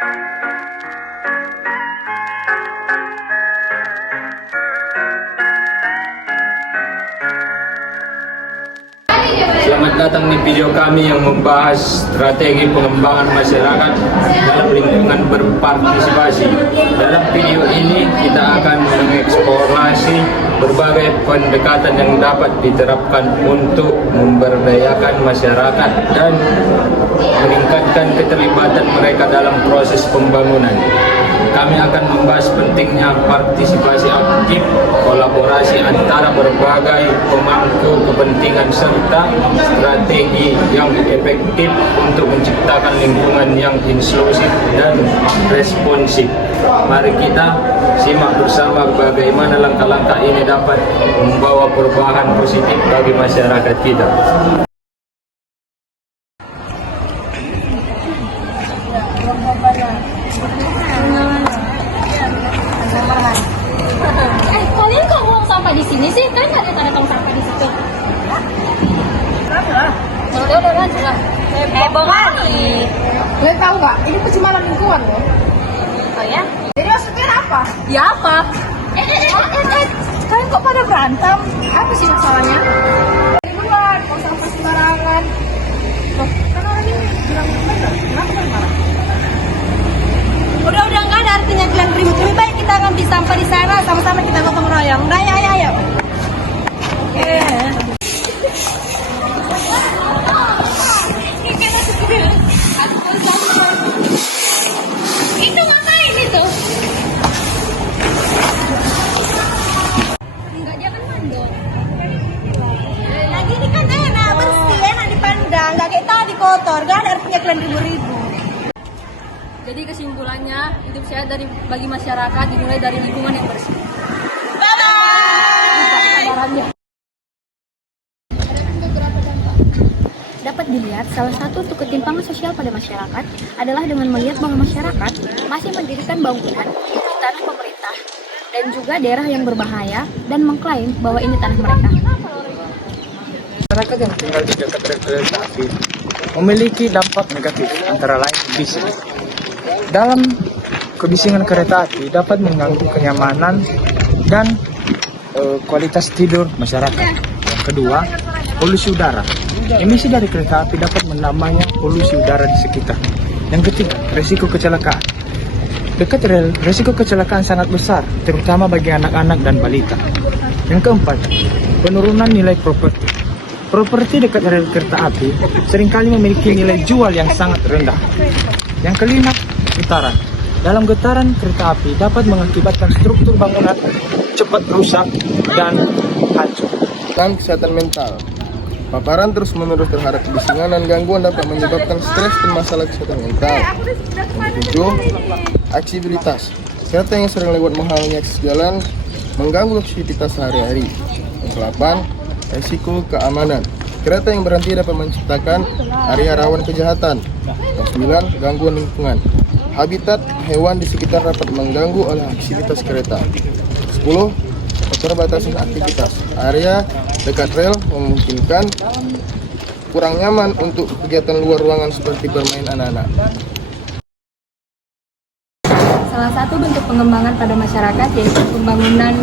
Selamat datang di video kami yang membahas strategi pengembangan masyarakat dalam lingkungan berpartisipasi. Dalam video ini kita akan mengeksplorasi berbagai pendekatan yang dapat diterapkan untuk memberdayakan masyarakat dan meningkatkan keterlibatan mereka dalam proses pembangunan. Kami akan membahas pentingnya partisipasi aktif, kolaborasi antara berbagai pemangku kepentingan, serta strategi yang efektif untuk menciptakan lingkungan yang inklusif dan responsif. Mari kita simak bersama bagaimana langkah-langkah ini dapat membawa perubahan positif bagi masyarakat kita. Kalian kok buang sampah di sini sih? Kan nggak ada tanda tong sampah di situ. Udah lanjut lah. Heboh kali. Kalian tahu nggak? Ini pencemaran lingkungan loh. Oh ya? Jadi maksudnya apa? Ya apa? Kalian kok pada berantem? Apa sih masalahnya? Dari luar, mau sampah sembarangan. Loh, kan orang ini bilang benar. Kenapa kalian marah? Udah nggak ada artinya kalian ribut. Lebih baik kita ngambil sampah di sana, sama-sama kita gotong royong. Udah ayo. Oke. Itu ngapain itu? Enggak, dia kan mandor. Lagi ini kan enak, bersih, enak dipandang. Enggak kayak tadi kotor, gak ada artinya kalian ribu-ribu. Jadi kesimpulannya, hidup sehat bagi masyarakat dimulai dari lingkungan yang bersih. Bye-bye! Dapat dilihat, salah satu untuk ketimpangan sosial pada masyarakat adalah dengan melihat bahwa masyarakat masih mendirikan bangunan di tanah pemerintah dan juga daerah yang berbahaya dan mengklaim bahwa ini tanah mereka. Masyarakat yang tinggal di dekat kereta api memiliki dampak negatif, antara lain bising. Dalam kebisingan kereta api dapat mengganggu kenyamanan dan kualitas tidur masyarakat. Yang kedua, polusi udara. Emisi dari kereta api dapat menambahnya polusi udara di sekitar. Yang ketiga, resiko kecelakaan. Resiko kecelakaan sangat besar, terutama bagi anak-anak dan balita. Yang keempat, penurunan nilai properti. Properti dekat rel kereta api seringkali memiliki nilai jual yang sangat rendah. Yang kelima, getaran. Dalam getaran kereta api dapat mengakibatkan struktur bangunan cepat rusak dan hancur. Dan kesehatan mental. Paparan terus-menerus terhadap kebisingan dan gangguan dapat menyebabkan stres dan masalah kesehatan mental. Yang ketujuh, aksibilitas. Kereta yang sering lewat menghalangi akses jalan mengganggu aktivitas sehari-hari. Yang ke-8, risiko keamanan. Kereta yang berhenti dapat menciptakan area rawan kejahatan. Yang ke-9, gangguan lingkungan. Habitat hewan di sekitar dapat mengganggu oleh aktivitas kereta. 10, keterbatasan aktivitas. Area dekat rel memungkinkan kurang nyaman untuk kegiatan luar ruangan seperti bermain anak-anak. Salah satu bentuk pengembangan pada masyarakat yaitu pembangunan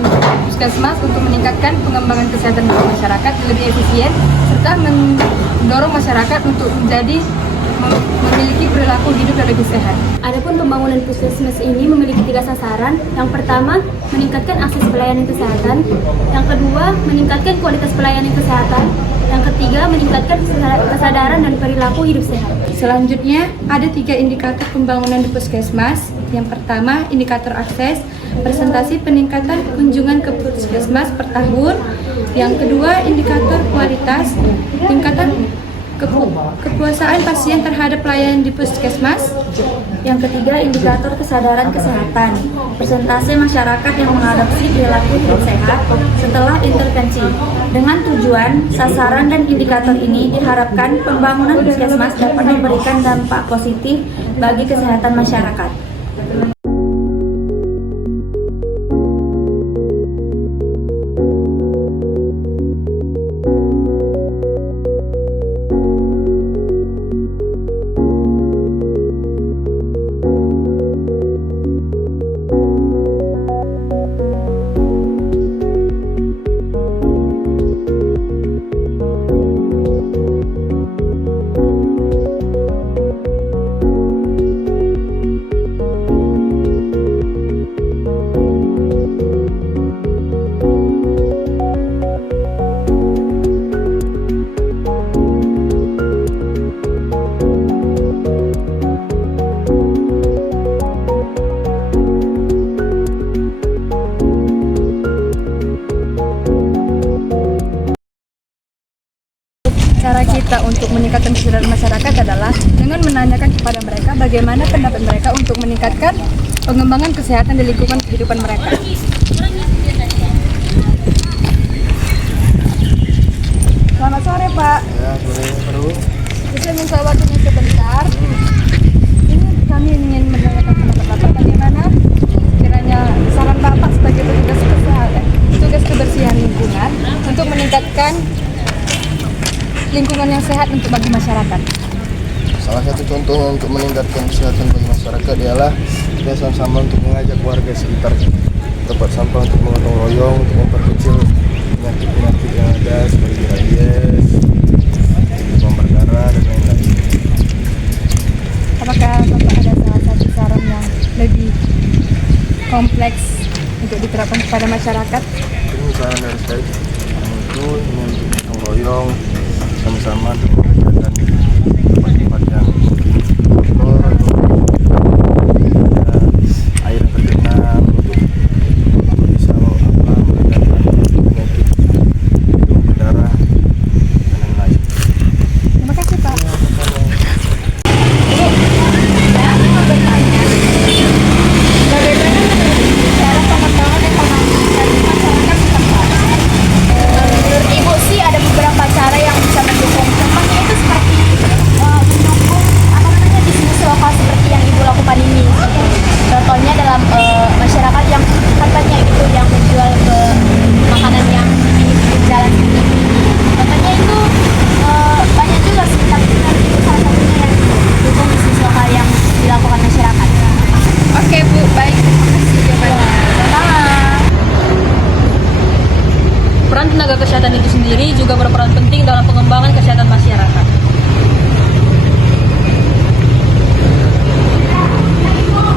puskesmas untuk meningkatkan pengembangan kesehatan bagi masyarakat lebih efisien serta mendorong masyarakat untuk menjadi memiliki perilaku hidup yang lebih sehat. Adapun pembangunan puskesmas ini memiliki 3 sasaran. Yang pertama, meningkatkan akses pelayanan kesehatan. Yang kedua, meningkatkan kualitas pelayanan kesehatan. Yang ketiga, meningkatkan kesadaran dan perilaku hidup sehat. Selanjutnya, ada 3 indikator pembangunan di puskesmas. Yang pertama, indikator akses, presentasi peningkatan kunjungan ke puskesmas per tahun. Yang kedua, indikator kualitas, tingkatan kepuasaan pasien terhadap pelayanan di puskesmas. Yang ketiga, indikator kesadaran kesehatan, persentase masyarakat yang mengadopsi perilaku hidup sehat setelah intervensi. Dengan tujuan, sasaran dan indikator ini diharapkan pembangunan puskesmas dapat memberikan dampak positif bagi kesehatan masyarakat. kepada mereka bagaimana pendapat mereka untuk meningkatkan pengembangan kesehatan di lingkungan kehidupan mereka. Selamat sore, Pak. Ya, boleh baru. Bisa minta waktunya sebentar. Ini kami ingin mendengarkan pendapat Bapak bagaimana kiranya saran Bapak sebagai petugas kesehatan, petugas kebersihan lingkungan untuk meningkatkan lingkungan yang sehat untuk bagi masyarakat. Salah satu contoh untuk meningkatkan kesehatan bagi masyarakat ialah kita sama-sama untuk mengajak warga sekitar tempat sampah untuk menggotong royong untuk memperkecil penyakit-penyakit yang ada seperti rabies, demam berdarah dan lain-lain. Apakah Bapak ada salah satu saran yang lebih kompleks untuk diterapkan kepada masyarakat? Ini saran dari saya itu untuk gotong royong sama-sama untuk mengerjakan tempat-tempat yang kotor atau air yang tergenang untuk bisa meningkatkan penyakit demam berdarah dan lain-lain. Terima kasih Pak. Menurut Ibu sih ada beberapa cara yang bisa mendukung. Contohnya itu seperti mendukung bisnis lokal seperti yang Ibu lakukan ini. Contohnya dalam masyarakat yang katanya itu yang menjual ke makanan yang di jalan ini. Contohnya itu banyak juga sih, tapi itu salah satunya yang dukung bisnis lokal yang dilakukan masyarakat. Oke Bu, baik. Terima kasih jawabannya. Sama. Peran tenaga kesehatan itu sendiri juga berperan penting dalam pengembangan kesehatan masyarakat.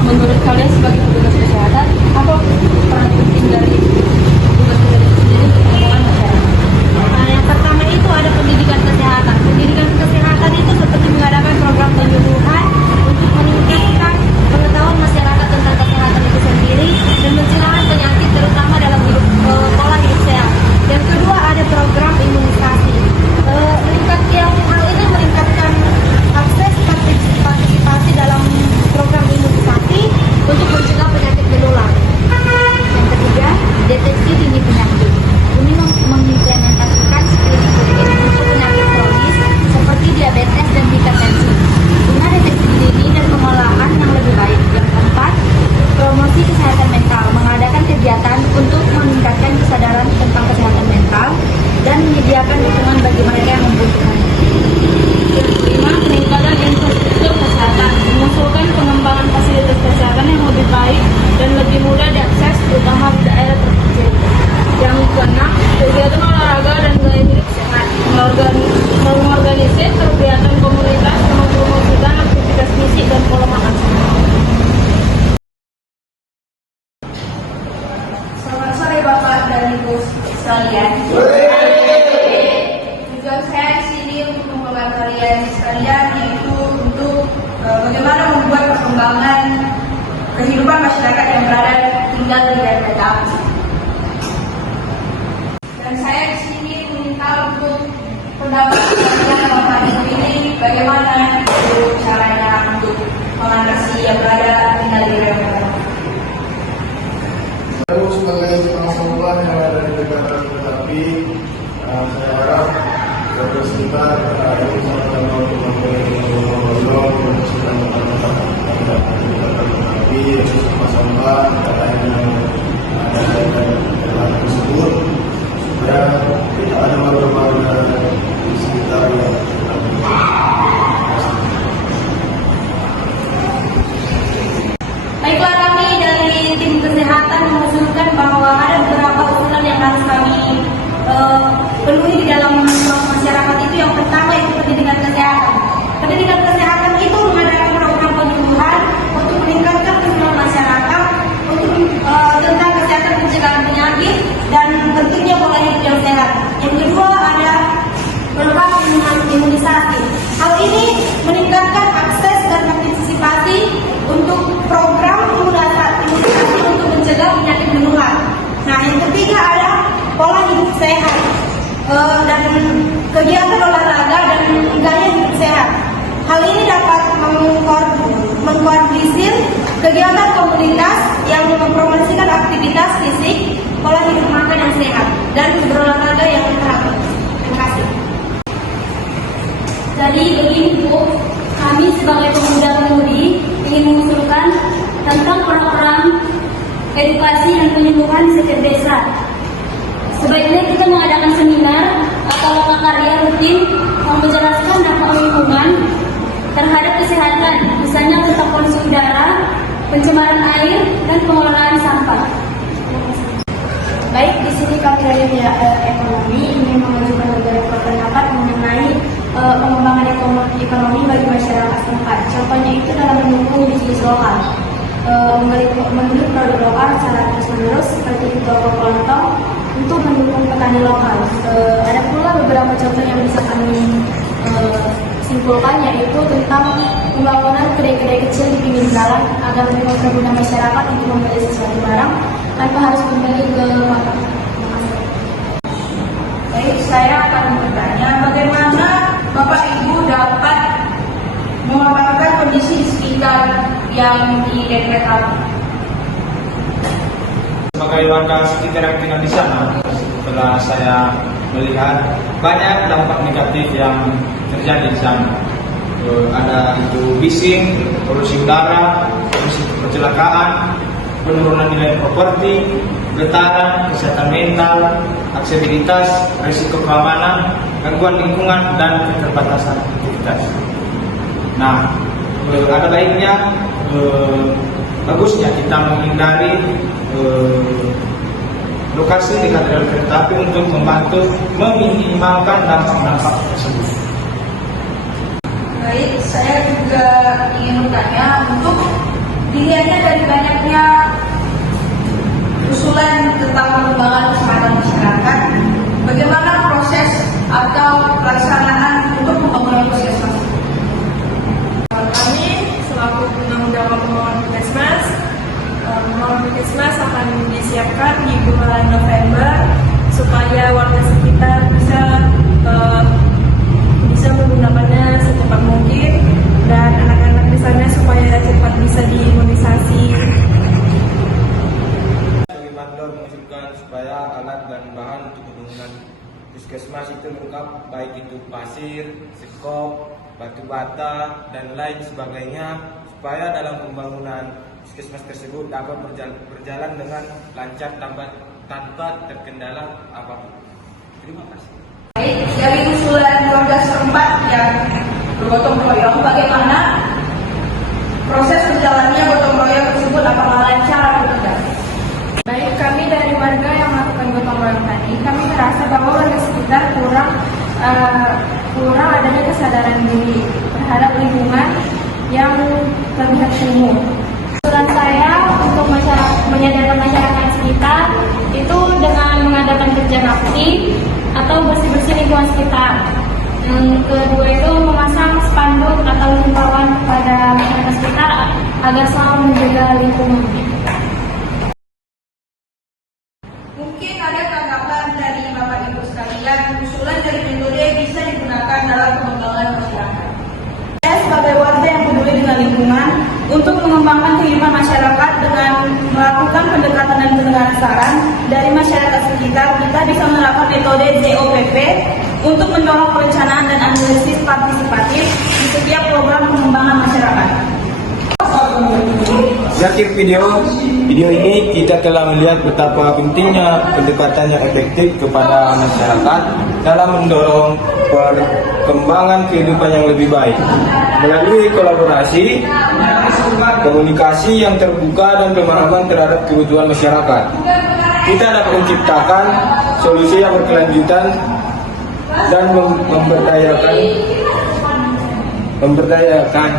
Menurut kalian sebagai petugas kesehatan, apa peran penting dari petugas kesehatan itu sendiri untuk pengembangan masyarakat? Nah, yang pertama itu ada pendidikan kesehatan. Pendidikan kesehatan itu seperti mengadakan program penyuluhan untuk meningkatkan pengetahuan masyarakat tentang kesehatan itu sendiri dan mencegah penyakit terutama dalam pola hidup sehat. Yang kedua ada program imunisasi. Hal ini meningkatkan akses partisipasi dalam program imunisasi untuk mencegah penyakit menular. Yang ketiga, deteksi dini penyakit. Ini mengimplementasikan screening untuk penyakit kronis seperti diabetes dan hipertensi. Dengan deteksi dini dan pengolahan yang lebih baik. Yang keempat, promosi kesehatan mental, mengadakan kegiatan untuk meningkatkan kesadaran tentang kesehatan mental dan menyediakan dukungan bagi mereka yang membutuhkan. Yang kelima, peningkatan infrastruktur kesehatan, mengusulkan pengembangan fasilitas kesehatan yang lebih baik dan lebih mudah diakses, terutama di daerah terpencil. Yang keenam, kegiatan olahraga dan gaya hidup sehat, mengorganisir kegiatan komunitas, mempromosikan aktivitas fisik dan pola makan sehat. Selamat sore Bapak dan Ibu sekalian. Tujuan saya di sini untuk membawa kalian sekalian yaitu untuk bagaimana membuat perkembangan kehidupan masyarakat yang berada tinggal di daerah kereta api. Dan saya di sini meminta untuk pendapat kalian Bapak Ibu ini bagaimana itu caranya untuk mengatasi yang berada tinggal di daerah kereta api. Lalu sebagai pengelola yang ada di dekat kereta api, saya harap warga sekitar ini sama-sama untuk memperolong membersihkan tempat-tempat kereta api, sampah-sampah yang ada di kereta api tersebut, supaya tidak ada warga-warga di sekitar yang Baiklah, kami dari tim kesehatan mengusulkan bahwa ada beberapa usulan yang harus kami penuhi di dalam masyarakat itu. Yang pertama itu pendidikan kesehatan. Pendidikan kesehatan penting menjelaskan dampak lingkungan terhadap kesehatan, misalnya tentang polusi udara, pencemaran air, dan pengelolaan sampah. Baik, di sini kami dari pihak ekonomi ingin mengajukan beberapa pendapat mengenai pengembangan ekonomi bagi masyarakat setempat. Contohnya itu dalam mendukung bisnis lokal, membeli produk lokal secara terus-menerus seperti toko kelontong untuk mendukung petani lokal. Ada pula beberapa contoh yang bisa kami simpulkan, yaitu tentang pembangunan kedai-kedai kecil di pinggir jalan agar lebih mempermudah masyarakat untuk membeli sesuatu barang tanpa harus kembali ke market. Baik, saya akan bertanya bagaimana Bapak Ibu dapat memaparkan kondisi di sekitar yang didekretakan. Sebagai warga sekitar yang tinggal di sana, setelah saya melihat banyak dampak negatif yang terjadi di sana. Ada itu bising, polusi udara, polusi kecelakaan, penurunan nilai properti, getaran, kesehatan mental, aksesibilitas, risiko keamanan, gangguan lingkungan, dan keterbatasan aktivitas. Nah, ada baiknya bagusnya kita menghindari lokasi dekat rel kereta api untuk membantu meminimalkan dampak-dampak tersebut. Baik, saya juga ingin bertanya, untuk dilihatnya dari banyaknya usulan tentang pengembangan kesehatan masyarakat, bagaimana proses atau pelaksanaan untuk pembangunan puskesmas? Kami selaku penanggung jawab pembangunan puskesmas, pembangunan puskesmas akan disiapkan di bulan November supaya warga sekitar bisa menggunakannya secepat mungkin, dan anak-anak di sana supaya cepat bisa diimunisasi. Sebagai mandor mengusulkan supaya alat dan bahan untuk pembangunan puskesmas itu lengkap, baik itu pasir, sekop, batu bata, dan lain sebagainya, supaya dalam pembangunan puskesmas tersebut dapat berjalan dengan lancar tanpa terkendala apapun. Terima kasih. Baik, dari usulan warga setempat yang bergotong royong, bagaimana proses berjalannya gotong royong tersebut, apakah lancar atau tidak? Baik, kami dari warga yang melakukan gotong royong tadi, kami merasa bahwa warga sekitar kurang adanya kesadaran diri terhadap lingkungan yang terlihat kumuh. Usulan saya untuk menyadarkan masyarakat sekitar itu dengan mengadakan kerja bakti atau bersih-bersih lingkungan sekitar. Yang kedua itu memasang spanduk atau himbauan kepada masyarakat sekitar agar selalu menjaga lingkungan. Mungkin ada tanggapan dari Bapak Ibu sekalian, usulan dari metode bisa digunakan dalam pengembangan masyarakat. Saya sebagai warga yang peduli dengan lingkungan, untuk mengembangkan kehidupan masyarakat dengan melakukan pendekatan dan pendengaran saran dari masyarakat sekitar, kita bisa menerapkan metode ZOPP untuk mendorong perencanaan dan analisis partisipatif di setiap program pengembangan masyarakat. Di akhir video ini kita telah melihat betapa pentingnya pendekatan yang efektif kepada masyarakat dalam mendorong perkembangan kehidupan yang lebih baik melalui kolaborasi, komunikasi yang terbuka, dan pemahaman terhadap kebutuhan masyarakat. Kita dapat menciptakan solusi yang berkelanjutan dan memberdayakan